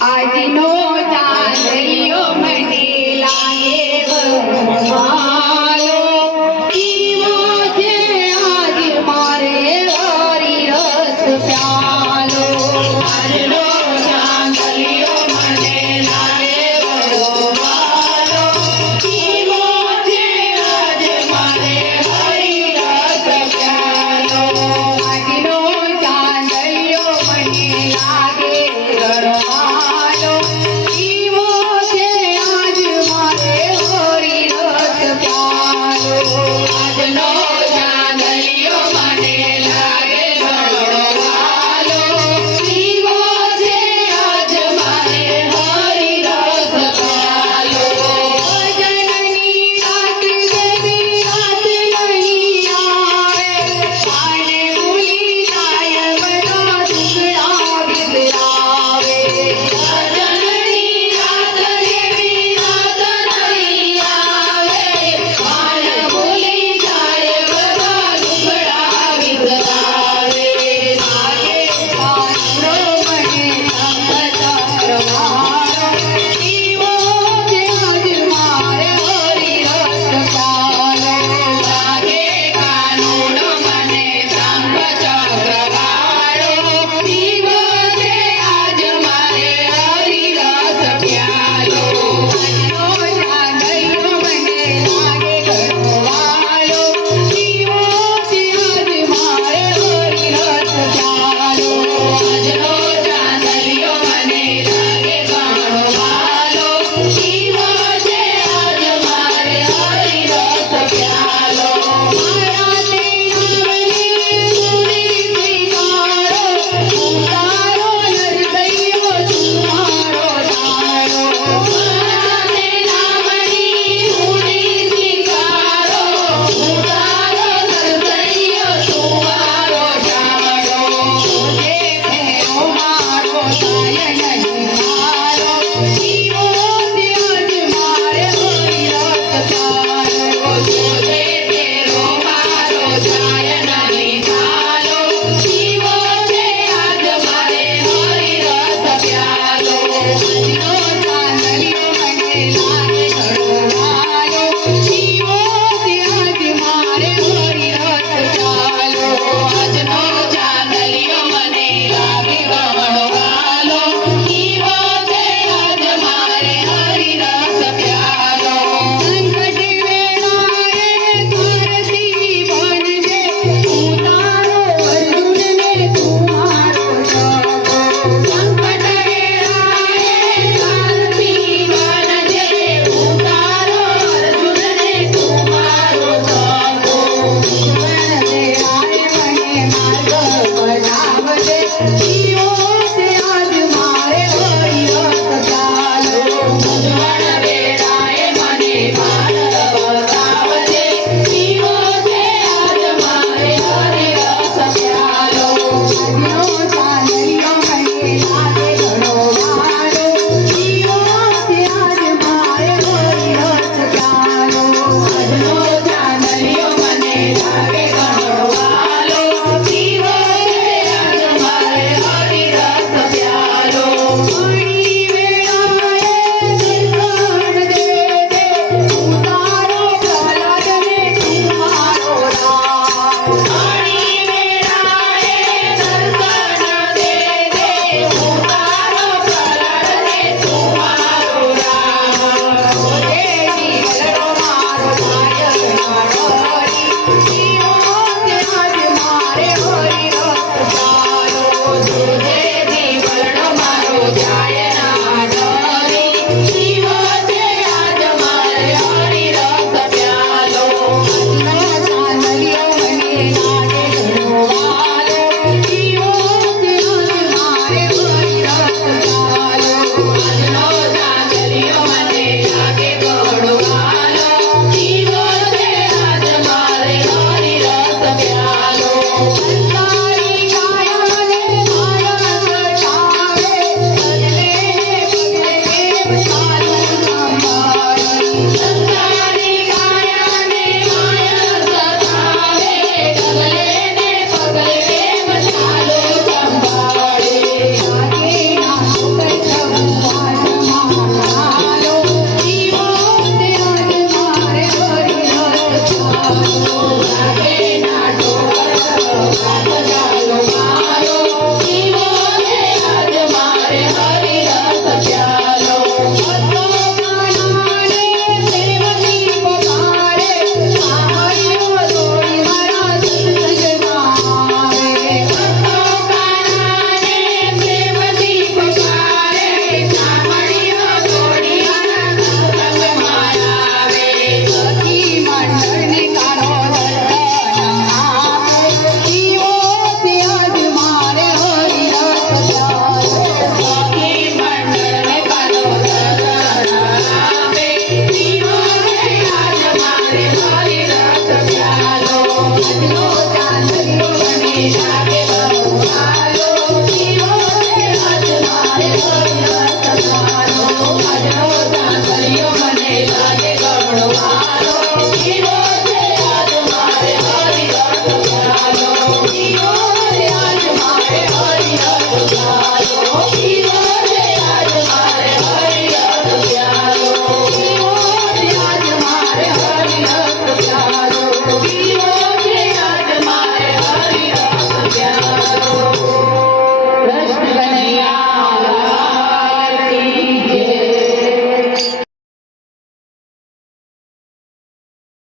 આજનો ચાંદલિયો મને લાગે વહાલો, ઈવો છે આજ મારે હરી રસ પ્યાલો. આજનો ચાંદલિયો મને લાગે વહાલો, ઈવો છે આજ મારે હરી રસ પ્યાલો. આજનો ચાંદલિયો મને લાગે વહાલો, ઈવો છે આજ મારે હરી રસ પ્યાલો. આજનો ચાંદલિયો મને લાગે વહાલો, ઈવો છે આજ મારે હરી રસ પ્યાલો. ભજનની રાત જેવી રાત નહીં આવે, આને ભૂલી જાય બધા દુખડા વિસરાવે. ભજનની રાત જેવી રાત નહીં આવે, આને ભૂલી જાય બધા દુખડા વિસરાવે. લાગે કાનનો મને સંગત રવાડો, ઈવો છે આજ મારે હરી રસ પ્યાલો. લાગે કાનૂનો મને સંગ ચક્રવાળો, ઈવો છે આજ મારે હરી રસ પ્યાલો. આજનો ચાંદલિયો મને લાગે ઘરવાળો, ઈવો છે આજ મારે હરી રસ પ્યાલો. આજનો ચાંદલિયો મને લાગે ઘરવાળો, ઈવો છે આજ મારે હરી રસ પ્યાલો. મારા તેનાવને પૂરી સ્વીકારો, ઉતારો નરસૈયો તમારો તારો. મારા તેનાવની પૂરી સ્વીકારો, ઉતારો નરસૈયો તમારો તારો. જે ફેરો મારો થાય નહીં મારો, ઈવો છે આજ મારે હરી રસ પ્યાલો. જે ફેરો મારો થાય નહીં મારો, ઈવો છે આજ મારે હરી રસ પ્યાલો. આજનો ચાંદલિયો મને લાગે ઘરવાળો, ઈવો છે આજ મારે હરી રસ પ્યાલો. આજનો ચાંદલિયો મને લાગે ઘરવાળો, ઈવો છે આજ મારે હરી રસ પ્યાલો. સંકટ વેળાએ સારથી બનજે, ઉતારો અર્જુનને તું મારો સખો. સંકટ વેળાએ સારથી બનજે, ઉતારો અર્જુનને તું મારો સખો. મૂંઝવણ વેળાએ મને માર્ગ બતાવજે, ઈવો છે આજ મારે હરી રસ પ્યાલો. મૂંઝવણ વેળાએ મને માર્ગ બતાવજે, ઈવો છે આજ મારે હરી રસ પ્યાલો. આજનો ચાંદલિયો